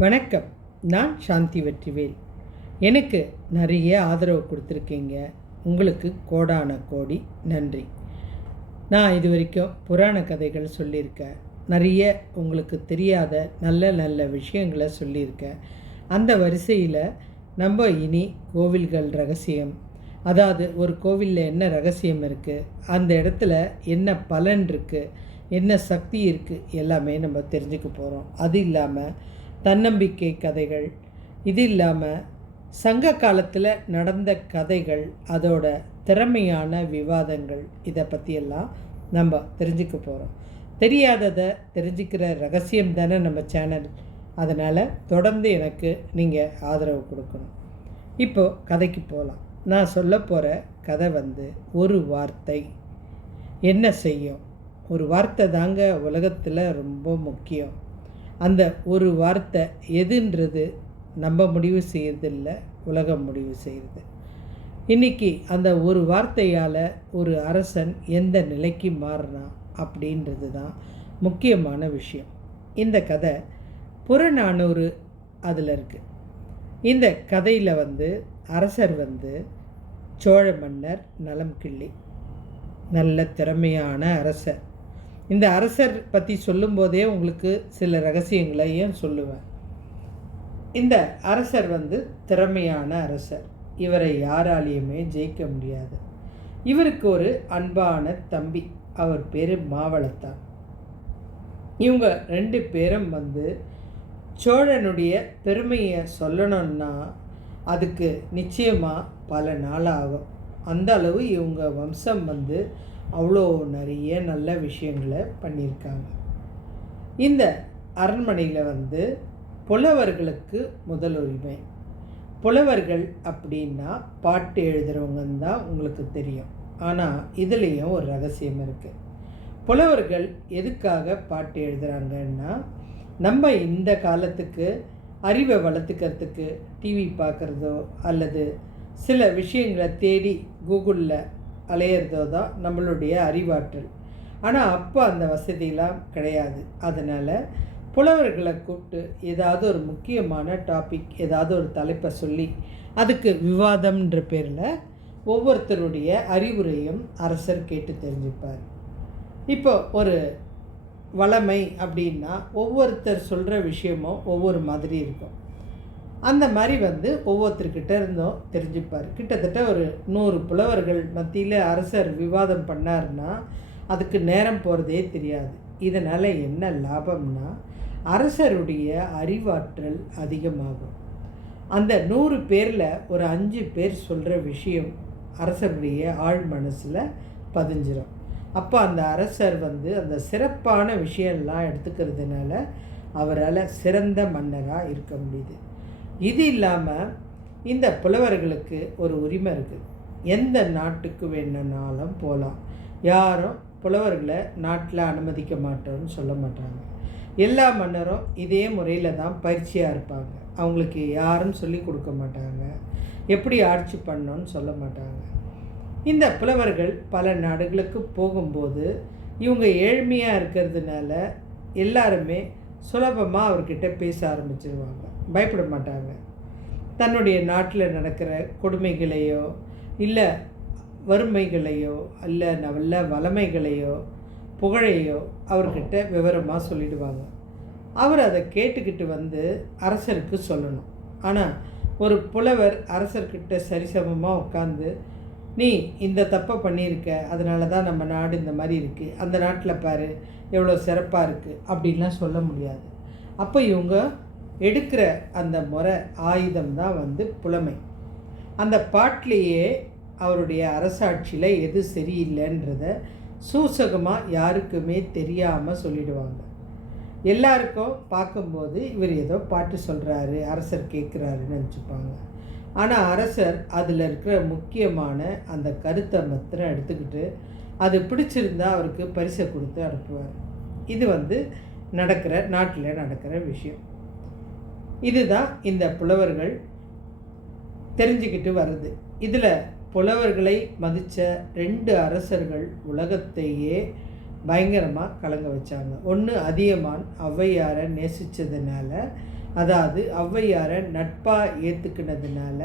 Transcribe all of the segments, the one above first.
வணக்கம். நான் சாந்தி வெற்றிவேல். எனக்கு நிறைய ஆதரவு கொடுத்துருக்கீங்க. உங்களுக்கு கோடான கோடி நன்றி. நான் இது வரைக்கும் புராண கதைகள் சொல்லியிருக்கேன். நிறைய உங்களுக்கு தெரியாத நல்ல நல்ல விஷயங்களை சொல்லியிருக்கேன். அந்த வரிசையில் நம்ம இனி கோவில்கள் ரகசியம், அதாவது ஒரு கோவிலில் என்ன ரகசியம் இருக்குது, அந்த இடத்துல என்ன பலன் இருக்குது, என்ன சக்தி இருக்குது, எல்லாமே நம்ம தெரிஞ்சுக்க போகிறோம். அது இல்லாமல் தன்னம்பிக்கை கதைகள், இது இல்லாமல் சங்க காலத்தில் நடந்த கதைகள், அதோட திறமையான விவாதங்கள், இதை பற்றியெல்லாம் நம்ம தெரிஞ்சுக்க போகிறோம். தெரியாததை தெரிஞ்சுக்கிற ரகசியம் தானே நம்ம சேனல். அதனால் தொடர்ந்து எனக்கு நீங்கள் ஆதரவு கொடுக்கணும். இப்போது கதைக்கு போகலாம். நான் சொல்ல போகிற கதை ஒரு வார்த்தை என்ன செய்யும். ஒரு வார்த்தை தாங்க உலகத்தில் ரொம்ப முக்கியம். அந்த ஒரு வார்த்தை எதுன்றது நம்ம முடிவு செய்கிறதில்ல, உலகம் முடிவு செய்கிறது. இன்றைக்கி அந்த ஒரு வார்த்தையால் ஒரு அரசன் எந்த நிலைக்கு மாறினான் அப்படின்றது தான் முக்கியமான விஷயம். இந்த கதை புறநானூறு அதில் இருக்குது. இந்த கதையில் அரசர் சோழ மன்னர் நலம் கிள்ளி, நல்ல திறமையான அரசர். இந்த அரசர் பற்றி சொல்லும்போதே உங்களுக்கு சில ரகசியங்களையும் சொல்லுவேன். இந்த அரசர் திறமையான அரசர். இவரை யாராலையுமே ஜெயிக்க முடியாது. இவருக்கு ஒரு அன்பான தம்பி, அவர் பேர் மாவளத்தான். இவங்க 2 பேரும் சோழனுடைய பெருமையை சொல்லணும்னா அதுக்கு நிச்சயமாக பல நாள் ஆகும். அந்த அளவு இவங்க வம்சம் அவ்வளோ நிறைய நல்ல விஷயங்களை பண்ணியிருக்காங்க. இந்த அரண்மனையில் புலவர்களுக்கு முதல் உரிமை. புலவர்கள் அப்படின்னா பாட்டு எழுதுகிறவங்கன்னு தான் உங்களுக்கு தெரியும். ஆனால் இதுலேயும் ஒரு ரகசியம் இருக்குது. புலவர்கள் எதுக்காக பாட்டு எழுதுகிறாங்கன்னா, நம்ம இந்த காலத்துக்கு அறிவை வளர்த்துக்கிறதுக்கு டிவி பார்க்குறதோ அல்லது சில விஷயங்களை தேடி கூகுளில் அலையிறதோ தான் நம்மளுடைய அறிவாற்றல். ஆனால் அப்போ அந்த வசதியெலாம் கிடையாது. அதனால் புலவர்களை கூப்பிட்டு ஏதாவது ஒரு முக்கியமான டாபிக், ஏதாவது ஒரு தலைப்பை சொல்லி அதுக்கு விவாதம்ன்ற பேரில் ஒவ்வொருத்தருடைய அறிவுரையும் அரசர் கேட்டு தெரிஞ்சுப்பார். இப்போ ஒரு வளமை அப்படின்னா ஒவ்வொருத்தர் சொல்கிற விஷயமும் ஒவ்வொரு மாதிரி இருக்கும். அந்த மாதிரி ஒவ்வொருத்தர்கிட்ட இருந்தும் தெரிஞ்சுப்பார். கிட்டத்தட்ட ஒரு 100 புலவர்கள் மத்தியில் அரசர் விவாதம் பண்ணார்னா அதுக்கு நேரம் போகிறதே தெரியாது. இதனால் என்ன லாபம்னா, அரசருடைய அறிவாற்றல் அதிகமாகும். அந்த 100 பேரில் ஒரு 5 பேர் சொல்கிற விஷயம் அரசருடைய ஆழ் மனசில் பதிஞ்சிடும். அப்போ அந்த அரசர் அந்த சிறப்பான விஷயம்லாம் எடுத்துக்கிறதுனால அவரால் சிறந்த மன்னராக இருக்க முடியுது. இது இல்லாமல் இந்த புலவர்களுக்கு ஒரு உரிமை இருக்குது. எந்த நாட்டுக்கு வேணுனாலும் போகலாம். யாரும் புலவர்களை நாட்டில் அனுமதிக்க மாட்டோம்னு சொல்ல மாட்டாங்க. எல்லா மன்னரும் இதே முறையில் தான் பயிற்சியாக இருப்பாங்க. அவங்களுக்கு யாரும் சொல்லி கொடுக்க மாட்டாங்க. எப்படி ஆட்சி பண்ணோன்னு சொல்ல மாட்டாங்க. இந்த புலவர்கள் பல நாடுகளுக்கு போகும்போது இவங்க ஏழ்மையாக இருக்கிறதுனால எல்லாருமே சுலபமாக அவர்கிட்ட பேச ஆரம்பிச்சிருவாங்க. பயப்பட மாட்டாங்க. தன்னுடைய நாட்டில் நடக்கிற கொடுமைகளையோ இல்லை வறுமைகளையோ இல்லை நல்ல வளமைகளையோ புகழையோ அவர்கிட்ட விவரமாக சொல்லிடுவாங்க. அவர் அதை கேட்டுக்கிட்டு அரசருக்கு சொல்லணும். ஆனால் ஒரு புலவர் அரசர்கிட்ட சரிசமமாக உட்காந்து, நீ இந்த தப்பை பண்ணியிருக்க, அதனால தான் நம்ம நாடு இந்த மாதிரி இருக்குது, அந்த நாட்டில் பாரு எவ்வளோ சிறப்பாக இருக்குது அப்படின்லாம் சொல்ல முடியாது. அப்போ இவங்க எடுக்கிற அந்த முறை ஆயுதம் தான் புலமை. அந்த பாட்டிலேயே அவருடைய அரசாட்சியில் எது சரியில்லைன்றத சூசகமாக யாருக்குமே தெரியாமல் சொல்லிடுவாங்க. எல்லாருக்கும் பார்க்கும்போது இவர் ஏதோ பாட்டு சொல்கிறாரு, அரசர் கேட்குறாருன்னு நினச்சிப்பாங்க. ஆனால் அரசர் அதில் இருக்கிற முக்கியமான அந்த கருத்தை மாத்திரம் எடுத்துக்கிட்டு அது பிடிச்சிருந்தா அவருக்கு பரிசை கொடுத்து அனுப்புவார். இது நாட்டில் நடக்கிற விஷயம். இதுதான் இந்த புலவர்கள் தெரிஞ்சுக்கிட்டு வருது. இதில் புலவர்களை மதித்த 2 அரசர்கள் உலகத்தையே பயங்கரமாக கலங்க வச்சாங்க. ஒன்று அதியமான் ஔவையாரை நேசித்ததுனால அதாவது ஔவையாரை நட்பாக ஏற்றுக்கினதுனால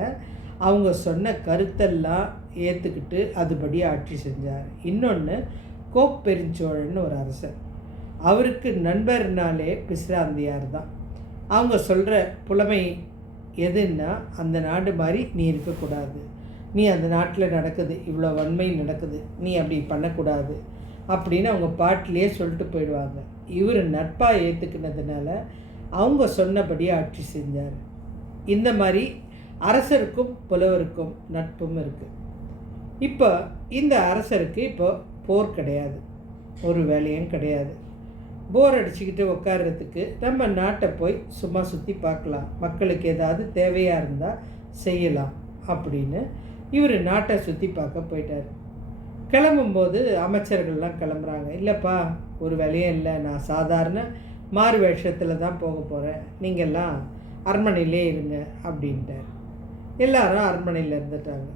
அவங்க சொன்ன கருத்தெல்லாம் ஏற்றுக்கிட்டு அதுபடி ஆட்சி செஞ்சார். இன்னொன்று, கோப்பெருஞ்சோழன் ஒரு அரசர். அவருக்கு நண்பர்னாலே பிசிராந்தையார் தான். அவங்க சொல்கிற புலமை எதுன்னா, அந்த நாடு மாதிரி நீ இருக்கக்கூடாது, நீ அந்த நாட்டில் நடக்குது இவ்வளோ வன்மை நடக்குது, நீ அப்படி பண்ணக்கூடாது அப்படின்னு அவங்க பாட்டிலேயே சொல்லிட்டு போயிடுவாங்க. இவர் நட்பாக ஏற்றுக்கினதுனால அவங்க சொன்னபடி ஆட்சி செஞ்சார். இந்த மாதிரி அரசருக்கும் புலவருக்கும் நட்பும் இருக்குது. இப்போ இந்த அரசருக்கு இப்போ போர் கிடையாது, ஒரு வேலையும் கிடையாது. போர் அடிச்சுக்கிட்டு உட்கார்றதுக்கு நம்ம நாட்டை போய் சும்மா சுற்றி பார்க்கலாம், மக்களுக்கு ஏதாவது தேவையாக இருந்தால் செய்யலாம் அப்படின்னு இவர் நாட்டை சுற்றி பார்க்க போயிட்டார். கிளம்பும்போது அமைச்சர்கள்லாம் கிளம்புறாங்க. இல்லைப்பா, ஒரு வேலையும் இல்லை, நான் சாதாரண மாறு வேஷத்தில் தான் போக போகிறேன், நீங்கள்லாம் அரண்மனையிலே இருங்க அப்படின்ட்டார். எல்லாரும் அரண்மனையில் இருந்துட்டாங்க.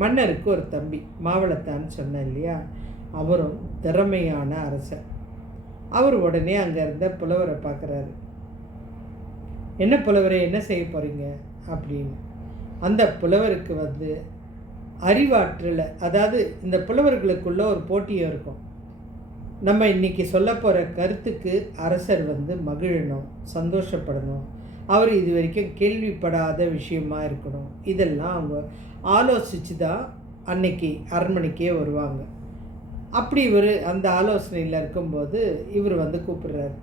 மன்னருக்கு ஒரு தம்பி, மாவளத்தான்னு சொன்னேன் இல்லையா, அவரும் திறமையான அரசர். அவர் உடனே அங்கே இருந்த புலவரை பார்க்குறாரு. என்ன புலவரை, என்ன செய்ய போகிறீங்க அப்படின்னு. அந்த புலவருக்கு அறிவாற்றலை, அதாவது இந்த புலவர்களுக்குள்ள ஒரு போட்டியும் இருக்கும். நம்ம இன்றைக்கி சொல்ல போகிற கருத்துக்கு அரசர் மகிழணும், சந்தோஷப்படணும், அவர் இது வரைக்கும் கேள்விப்படாத விஷயமா இருக்கணும். இதெல்லாம் அவங்க ஆலோசித்து தான் அன்னைக்கு அரண்மனைக்கே வருவாங்க. அப்படி இவர் அந்த ஆலோசனையில் இருக்கும்போது இவர் கூப்பிடுறாரு.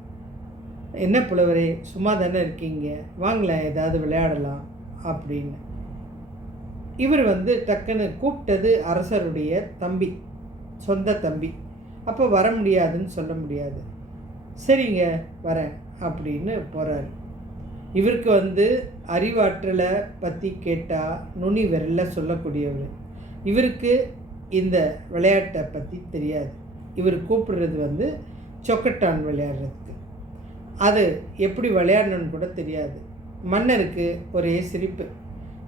என்ன புலவரே, சும்மா தானே இருக்கீங்க, வாங்கலாம் ஏதாவது விளையாடலாம் அப்படின்னு. இவர் டக்குன்னு கூப்பிட்டது அரசருடைய தம்பி, சொந்த தம்பி. அப்போ வர முடியாதுன்னு சொல்ல முடியாது. சரிங்க வரேன் அப்படின்னு போகிறார். இவருக்கு அறிவாற்றலை பற்றி கேட்டால் நுனி விரல்ல சொல்லக்கூடியவர். இவருக்கு இந்த விளையாட்டை பற்றி தெரியாது. இவர் கூப்பிடுறது சொக்கட்டான் விளையாடுறதுக்கு. அது எப்படி விளையாடணுன்னு கூட தெரியாது. மன்னருக்கு ஒரே சிரிப்பு.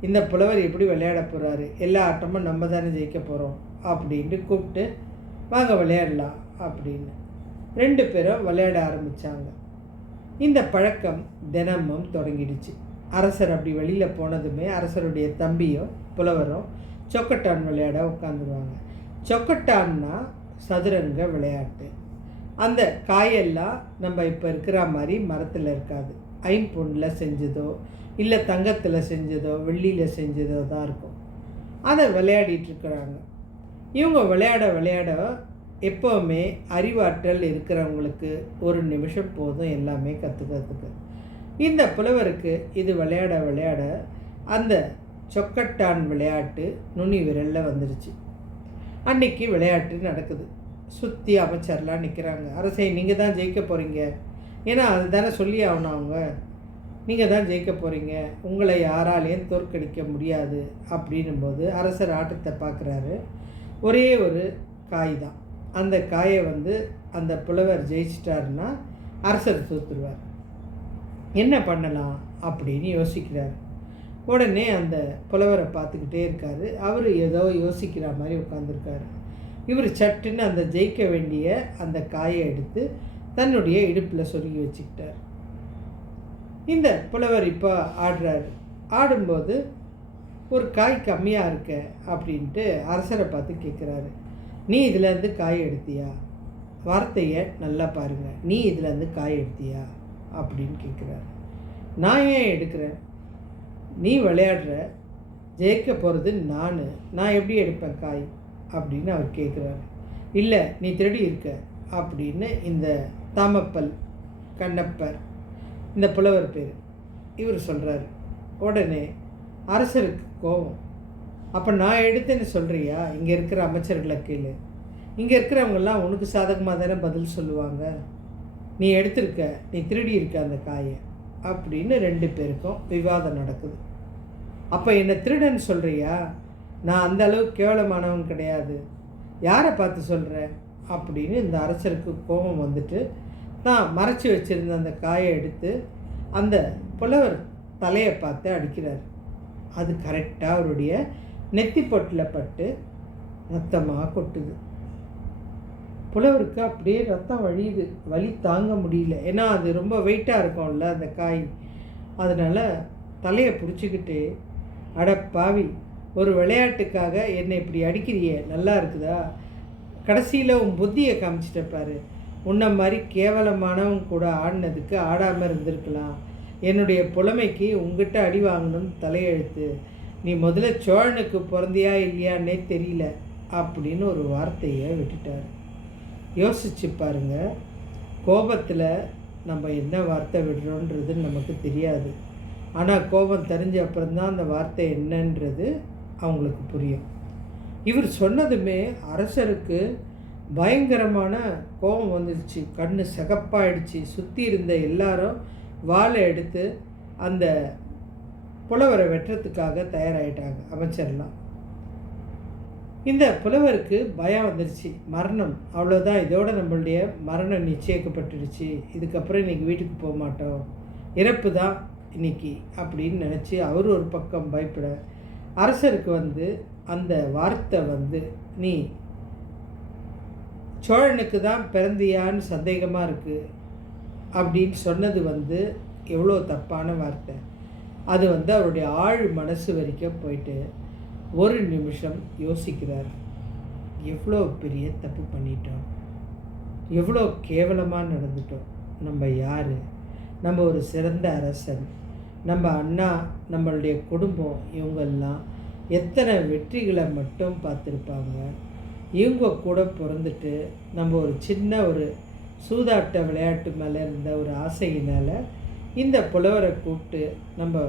இந்த புலவர் எப்படி விளையாட போகிறாரு, எல்லா ஆட்டமும் நம்ம தானே ஜெயிக்க போகிறோம் அப்படின்ட்டு கூப்பிட்டு வாங்க விளையாடலாம் அப்படின்னு 2 பேரும் விளையாட ஆரம்பித்தாங்க. இந்த பழக்கம் தினமும் தொடங்கிடுச்சு. அரசர் அப்படி வெளியில் போனதுமே அரசருடைய தம்பியும் புலவரும் சொக்கட்டான் விளையாட உட்காந்துருவாங்க. சொக்கட்டான்னா சதுரங்க விளையாட்டு. அந்த காயெல்லாம் நம்ம இப்போ இருக்கிற மாதிரி மரத்தில் இருக்காது, ஐம்பொன்னில் செஞ்சதோ இல்லை தங்கத்தில் செஞ்சதோ வெள்ளியில் செஞ்சதோ தான் இருக்கும். அதை விளையாடிட்டுருக்குறாங்க. இவங்க விளையாட எப்போவுமே அறிவாற்றல் இருக்கிறவங்களுக்கு ஒரு நிமிஷம் போதும் எல்லாமே கற்றுக்கிறதுக்கு. இந்த புலவருக்கு இது விளையாட அந்த சொக்கட்டான் விளையாட்டு நுனி விரலில் வந்துடுச்சு. அன்னைக்கு விளையாட்டு நடக்குது. சுற்றி அமைச்சர்லாம் நிற்கிறாங்க. அரசே, நீங்கள் தான் ஜெயிக்க போகிறீங்க, ஏன்னா அது தானே சொல்லி ஆகணும் அவங்க, நீங்கள் தான் ஜெயிக்க போகிறீங்க, உங்களை யாராலையும் தோற்கடிக்க முடியாது அப்படின்னும்போது அரசர் ஆட்டத்தை பார்க்குறாரு. ஒரே ஒரு காய் தான். அந்த காயை அந்த புலவர் ஜெயிச்சிட்டாருன்னா அரசர் தோற்றுருவார். என்ன பண்ணலாம் அப்படின்னு யோசிக்கிறார். உடனே அந்த புலவரை பார்த்துக்கிட்டே இருக்கார். அவர் ஏதோ யோசிக்கிற மாதிரி உட்காந்துருக்காரு. இவர் சட்டுன்னு அந்த ஜெயிக்க வேண்டிய அந்த காயை எடுத்து தன்னுடைய இடுப்பில் சொருகி வச்சுக்கிட்டார். இந்த புலவர் இப்போ ஆடுறாரு. ஆடும்போது ஒரு காய் கம்மியாக இருக்க அப்படின்ட்டு அரசரை பார்த்து கேட்குறாரு. நீ இதிலேருந்து காய் எடுத்தியா? வார்த்தையை நல்லா பாருங்கள். நீ இதிலேருந்து காய் எடுத்தியா அப்படின்னு கேட்குறாரு. நான் ஏன் எடுக்கிறேன்? நீ விளையாடுற, ஜெயிக்க போகிறது நான் எப்படி எடுப்பேன் காய் அப்படின்னு அவர் கேட்குறாரு. இல்லை, நீ திருடி இருக்க அப்படின்னு இந்த தாமப்பல் கண்ணப்பர், இந்த புலவர் பேர், இவர் சொல்கிறாரு. உடனே அரசருக்கு கோபம். அப்போ நான் எடுத்தேன்னு சொல்கிறியா? இங்கே இருக்கிற அமைச்சர்களை கேளு, இங்கே இருக்கிறவங்கெல்லாம் உனக்கு சாதகமாக தானே பதில் சொல்லுவாங்க. நீ எடுத்திருக்க, நீ திருடி இருக்க அந்த காயை அப்படின்னு 2 பேருக்கும் விவாதம் நடக்குது. அப்போ என்னை திருடன்னு சொல்கிறியா? நான் அந்த அளவுக்கு கேவலமானவன் கிடையாது, யாரை பார்த்து சொல்கிறேன் அப்படின்னு இந்த அரசருக்கு கோபம் தான் மறைச்சி வச்சுருந்த அந்த காயை எடுத்து அந்த புலவர் தலையை பார்த்து அடிக்கிறார். அது கரெக்டாக அவருடைய நெத்தி பொட்டில் பட்டு ரத்தமாக கொட்டுது. புலவருக்கு அப்படியே ரத்தம் வழியுது. வலி தாங்க முடியல. ஏன்னா அது ரொம்ப வெயிட்டாக இருக்கும்ல அந்த காய். அதனால் தலையை பிடிச்சிக்கிட்டு, அட பாவி, ஒரு விளையாட்டுக்காக என்னை இப்படி அடிக்கிறியே, நல்லா இருக்குதா? கடைசியில் உன் புத்தியை காமிச்சிட்ட பாரு. உன்னை மாதிரி கேவலமானவங்க கூட ஆடினதுக்கு ஆடாமல் இருந்திருக்கலாம். என்னுடைய புலமைக்கு உங்ககிட்ட அடி வாங்கணும்னு தலையெழுத்து. நீ முதல்ல சோழனுக்கு பிறந்தியா இல்லையான்னே தெரியல அப்படின்னு ஒரு வார்த்தையை விட்டுட்டார். யோசிச்சு பாருங்க, கோபத்தில் நம்ம என்ன வார்த்தை விடுறோன்றது நமக்கு தெரியாது. ஆனால் கோபம் தெரிஞ்ச அப்புறம்தான் அந்த வார்த்தை என்னன்றது அவங்களுக்கு புரியும். இவர் சொன்னதுமே அரசருக்கு பயங்கரமான கோபம் வந்துடுச்சு. கண் சிகப்பாயிடுச்சு. சுற்றி இருந்த எல்லாரும் வாளை எடுத்து அந்த புலவரை வெட்டுறதுக்காக தயாராகிட்டாங்க அமைச்சர்லாம். இந்த புலவருக்கு பயம் வந்துடுச்சு. மரணம், அவ்வளோதான், இதோட நம்மளுடைய மரணம் நிச்சயிக்கப்பட்டுடுச்சு, இதுக்கப்புறம் இன்றைக்கி வீட்டுக்கு போக மாட்டோம், இறப்பு தான் இன்றைக்கி அப்படின்னு நினச்சி அவர் ஒரு பக்கம் பயப்பட, அரசருக்கு அந்த வார்த்தை நீ சோழனுக்கு தான் பிறந்தியான்னு சந்தேகமாக இருக்குது அப்படின்னு சொன்னது எவ்வளோ தப்பான வார்த்தை. அது அவருடைய ஆழ் மனசு வரைக்கும் போயிட்டு ஒரு நிமிஷம் யோசிக்கிறார். எவ்வளோ பெரிய தப்பு பண்ணிட்டோம், எவ்வளோ கேவலமாக நடந்துட்டோம். நம்ம யார்? நம்ம ஒரு சிறந்த அரசன், நம்ம அண்ணா, நம்மளுடைய குடும்பம், இவங்கெல்லாம் எத்தனை வெற்றிகளை மட்டும் பார்த்துருப்பாங்க. இவங்க கூட பிறந்துட்டு நம்ம ஒரு சின்ன ஒரு சூதாட்ட விளையாட்டு மேலே இருந்த ஒரு ஆசையினால் இந்த புலவரை கூப்பிட்டு நம்ம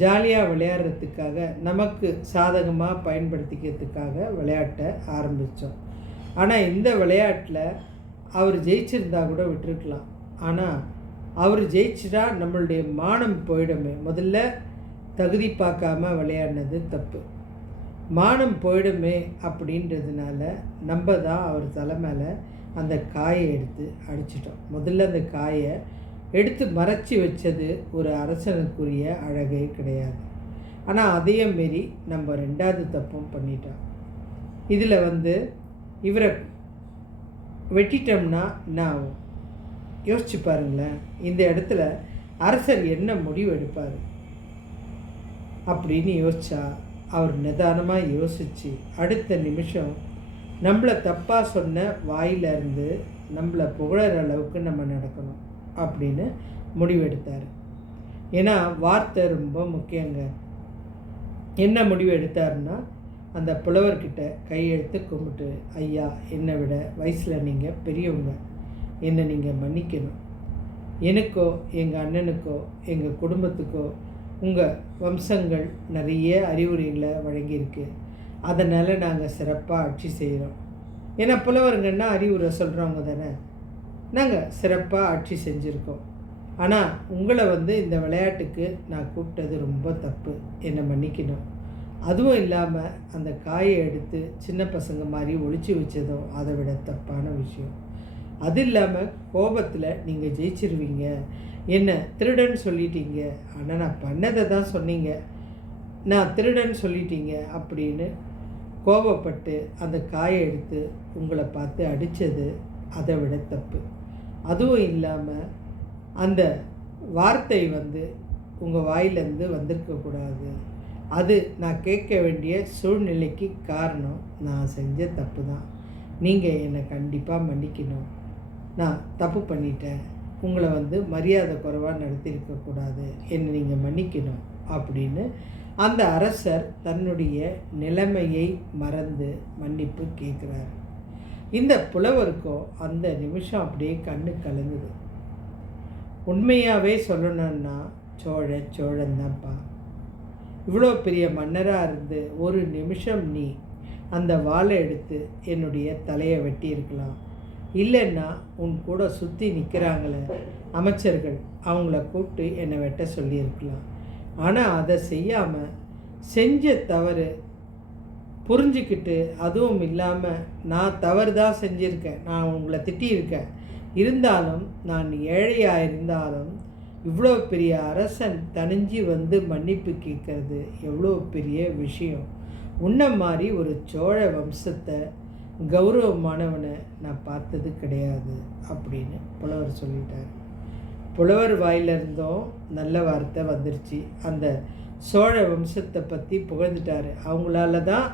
ஜாலியாக விளையாடுறதுக்காக, நமக்கு சாதகமாக பயன்படுத்திக்கிறதுக்காக விளையாட்டை ஆரம்பித்தோம். ஆனால் இந்த விளையாட்டில் அவர் ஜெயிச்சிருந்தா கூட விட்டுருக்கலாம். ஆனால் அவர் ஜெயிச்சிட்டா நம்மளுடைய மானம் போயிடுமே. முதல்ல தகுதி பார்க்காம விளையாடினது தப்பு. மானம் போயிடுமே அப்படின்றதுனால நம்ம தான் அவர் தலை மேலே அந்த காயை எடுத்து அடிச்சிட்டோம். முதல்ல அந்த காயை எடுத்து மறைச்சி வச்சது ஒரு அரசனுக்குரிய அழகே கிடையாது. ஆனால் அதையும் மீறி நம்ம ரெண்டாவது தப்பும் பண்ணிட்டோம். இதில் இவரை வெட்டிட்டோம்னா நான் யோசிச்சு பாருங்களேன், இந்த இடத்துல அரசர் என்ன முடிவு எடுப்பார் அப்படின்னு யோசிச்சா, அவர் நிதானமாக யோசித்து அடுத்த நிமிஷம் நம்மளை தப்பாக சொன்ன வாயிலிருந்து நம்மளை புகழற அளவுக்கு நம்ம நடக்கணும் அப்படின்னு முடிவெடுத்தார். ஏன்னா வார்த்தை ரொம்ப முக்கியங்க. என்ன முடிவு எடுத்தாருன்னா, அந்த புலவர்கிட்ட கையெழுத்து கும்பிட்டு, ஐயா, என்னை விட வயசில் நீங்கள் பெரியவங்க, என்னை நீங்கள் மன்னிக்கணும். எனக்கோ எங்கள் அண்ணனுக்கோ எங்கள் குடும்பத்துக்கோ உங்கள் வம்சங்கள் நிறைய அறிவுரைகளை வழங்கியிருக்கு. அதனால் நாங்கள் சிறப்பாக ஆட்சி செய்கிறோம். ஏன்னா புலவருங்கன்னா அறிவுரை சொல்கிறவங்க தானே. நாங்கள் சிறப்பாக ஆட்சி செஞ்சுருக்கோம். ஆனால் உங்களை இந்த விளையாட்டுக்கு நான் கூப்பிட்டது ரொம்ப தப்பு, என்னை மன்னிக்கணும். அதுவும் இல்லாமல் அந்த காயை எடுத்து சின்ன பசங்க மாதிரி ஒளிச்சு வச்சதும் அதை விட தப்பான விஷயம். அது இல்லாமல் கோபத்தில் நீங்கள் ஜெயிச்சிருவீங்க, என்ன திருடன் சொல்லிட்டீங்க, ஆனால் நான் பண்ணதை தான் சொன்னீங்க, நான் திருடன் சொல்லிட்டீங்க அப்படின்னு கோபப்பட்டு அந்த காயை எடுத்து உங்களை பார்த்து அடித்தது அதை விட தப்பு. அதுவும் இல்லாமல் அந்த வார்த்தை உங்கள் வாயிலேருந்து வந்திருக்கக்கூடாது. அது நான் கேட்க வேண்டிய சூழ்நிலைக்கு காரணம் நான் செஞ்ச தப்பு தான். நீங்கள் என்னை கண்டிப்பாக மன்னிக்கணும். நான் தப்பு பண்ணிட்டேன், உங்களை மரியாதை குறைவாக நடத்தியிருக்கக்கூடாது, என்னை நீங்கள் மன்னிக்கணும் அப்படின்னு அந்த அரசர் தன்னுடைய நிலைமையை மறந்து மன்னிப்பு கேட்குறார். இந்த புலவருக்கோ அந்த நிமிஷம் அப்படியே கண்ணு கலங்குது. உண்மையாகவே சொல்லணுன்னா சோழன் தான்ப்பா. இவ்வளோ பெரிய மன்னராக இருந்து ஒரு நிமிஷம் நீ அந்த வாளை எடுத்து என்னுடைய தலையை வெட்டியிருக்கலாம். இல்லைன்னா உன் கூட சுற்றி நிற்கிறாங்களே அமைச்சர்கள், அவங்கள கூப்பிட்டு என்னை வெட்ட சொல்லியிருக்கலாம். ஆனால் அதை செய்யாமல் செஞ்ச தவறு புரிஞ்சுக்கிட்டு, அதுவும் இல்லாமல் நான் தவறு தான் செஞ்சுருக்கேன், நான் உங்களை திட்டியிருக்கேன், இருந்தாலும் நான் ஏழையாக இருந்தாலும் இவ்வளோ பெரிய அரசன் தனிஞ்சு மன்னிப்பு கேட்கறது எவ்வளோ பெரிய விஷயம். உன்ன மாதிரி ஒரு சோழ வம்சத்தை கௌரவமானவனை நான் பார்த்தது கிடையாது அப்படின்னு புலவர் சொல்லிட்டார். புலவர் வாயிலிருந்தும் நல்ல வார்த்தை வந்துருச்சு. அந்த சோழ வம்சத்தை பற்றி புகழ்ந்துட்டார். அவங்களால தான்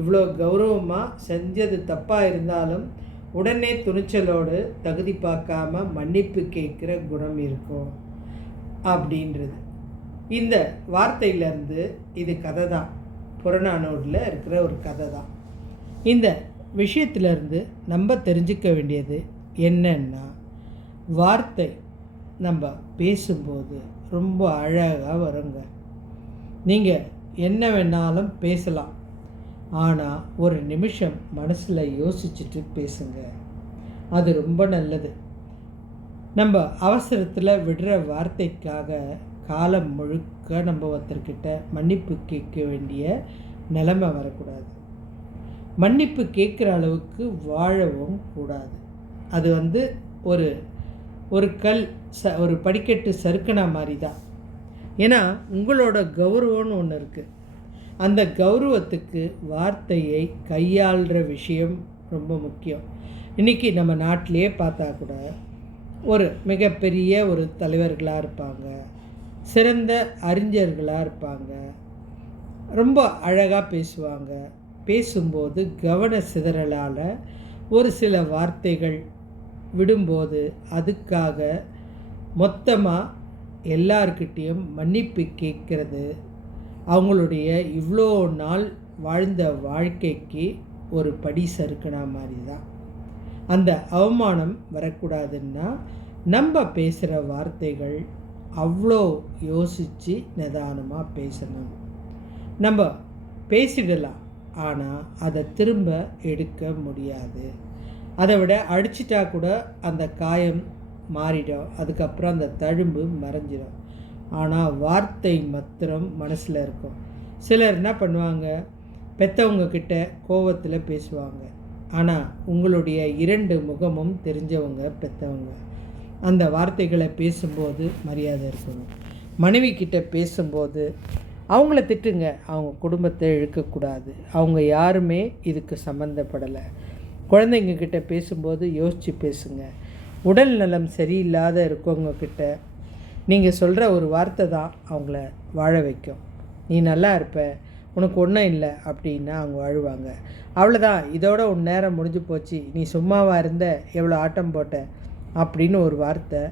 இவ்வளோ கௌரவமாக செஞ்சது தப்பாக இருந்தாலும் உடனே துணிச்சலோடு தகுதி பார்க்காம மன்னிப்பு கேட்குற குணம் இருக்கும் அப்படின்றது. இந்த வார்த்தையிலேருந்து இது கதை தான், புறநானூரில் இருக்கிற ஒரு கதை தான். இந்த விஷயத்திலேருந்து நம்ம தெரிஞ்சுக்க வேண்டியது என்னன்னா, வார்த்தை நம்ம பேசும்போது ரொம்ப அழகாக வருங்க. நீங்கள் என்ன வேணாலும் பேசலாம், ஆனால் ஒரு நிமிஷம் மனசில் யோசிச்சுட்டு பேசுங்க. அது ரொம்ப நல்லது. நம்ம அவசரத்தில் விடுற வார்த்தைக்காக காலம் முழுக்க நம்ம ஒருத்தர்கிட்ட மன்னிப்பு கேட்க வேண்டிய நிலைமை வரக்கூடாது. மன்னிப்பு கேட்குற அளவுக்கு வாழவும் கூடாது. அது ஒரு கல் ஒரு படிக்கட்டு சறுக்குனா மாதிரி தான். ஏன்னா உங்களோட கௌரவம்னு ஒன்று இருக்குது. அந்த கௌரவத்துக்கு வார்த்தையை கையாளுற விஷயம் ரொம்ப முக்கியம். இன்றைக்கி நம்ம நாட்டிலே பார்த்தா கூட ஒரு மிகப்பெரிய ஒரு தலைவர்களாக இருப்பாங்க, சிறந்த அறிஞர்களாக இருப்பாங்க, ரொம்ப அழகாக பேசுவாங்க. பேசும்போது கவன சிதறலால் ஒரு சில வார்த்தைகள் விடும்போது அதுக்காக மொத்தமாக எல்லார்கிட்டேயும் மன்னிப்பு கேட்குறது அவங்களுடைய இவ்வளோ நாள் வாழ்ந்த வாழ்க்கைக்கு ஒரு படி சறுக்குனா மாதிரி தான். அந்த அவமானம் வரக்கூடாதுன்னா நம்ம பேசுகிற வார்த்தைகள் அவ்வளோ யோசித்து நிதானமாக பேசணும். நம்ம பேசிடலாம், ஆனால் அதை திரும்ப எடுக்க முடியாது. அதை விட அடிச்சிட்டா கூட அந்த காயம் மாறிடும், அதுக்கப்புறம் அந்த தழும்பு மறைஞ்சிடும். ஆனால் வார்த்தை மாத்திரம் மனசில் இருக்கும். சிலர் என்ன பண்ணுவாங்க, பெற்றவங்க கிட்ட கோவத்தில் பேசுவாங்க. ஆனால் உங்களுடைய 2 முகமும் தெரிஞ்சவங்க பெற்றவங்க. அந்த வார்த்தைகளை பேசும்போது மரியாதை இருக்கணும். மனைவி கிட்ட பேசும்போது அவங்கள திட்டுங்க, அவங்க குடும்பத்தை இழுக்கக்கூடாது. அவங்க யாருமே இதுக்கு சம்மந்தப்படலை. குழந்தைங்க கிட்ட பேசும்போது யோசித்து பேசுங்க. உடல் நலம் சரியில்லாத இருக்கவங்கக்கிட்ட நீங்கள் சொல்கிற ஒரு வார்த்தை தான் அவங்கள வாழ வைக்கும். நீ நல்லா இருப்ப, உனக்கு ஒன்றும் இல்லை அப்படின்னா அவங்க அழுவாங்க. அவ்வளோதான், இதோட உன் நேரம் முடிஞ்சு போச்சு, நீ சும்மாவாக இருந்த, எவ்வளோ ஆட்டம் போட்ட அப்படின்னு ஒரு வார்த்தை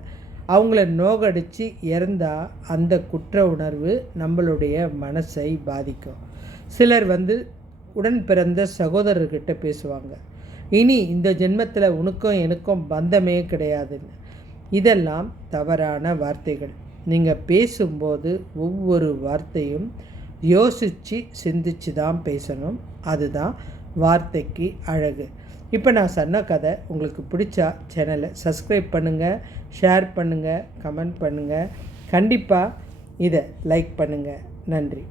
அவங்கள நோகடித்து இறந்தால் அந்த குற்ற உணர்வு நம்மளுடைய மனசை பாதிக்கும். சிலர் உடன் பிறந்த சகோதரர்கிட்ட பேசுவாங்க, இனி இந்த ஜென்மத்தில் உனக்கும் எனக்கும் பந்தமே கிடையாதுன்னு. இதெல்லாம் தவறான வார்த்தைகள். நீங்கள் பேசும்போது ஒவ்வொரு வார்த்தையும் யோசித்து சிந்திச்சு தான் பேசணும். அதுதான் வார்த்தைக்கு அழகு. இப்போ நான் சொன்ன கதை உங்களுக்கு பிடிச்சா சேனலை சப்ஸ்கிரைப் பண்ணுங்கள், ஷேர் பண்ணுங்கள், கமெண்ட் பண்ணுங்கள். கண்டிப்பாக இதை லைக் பண்ணுங்கள். நன்றி.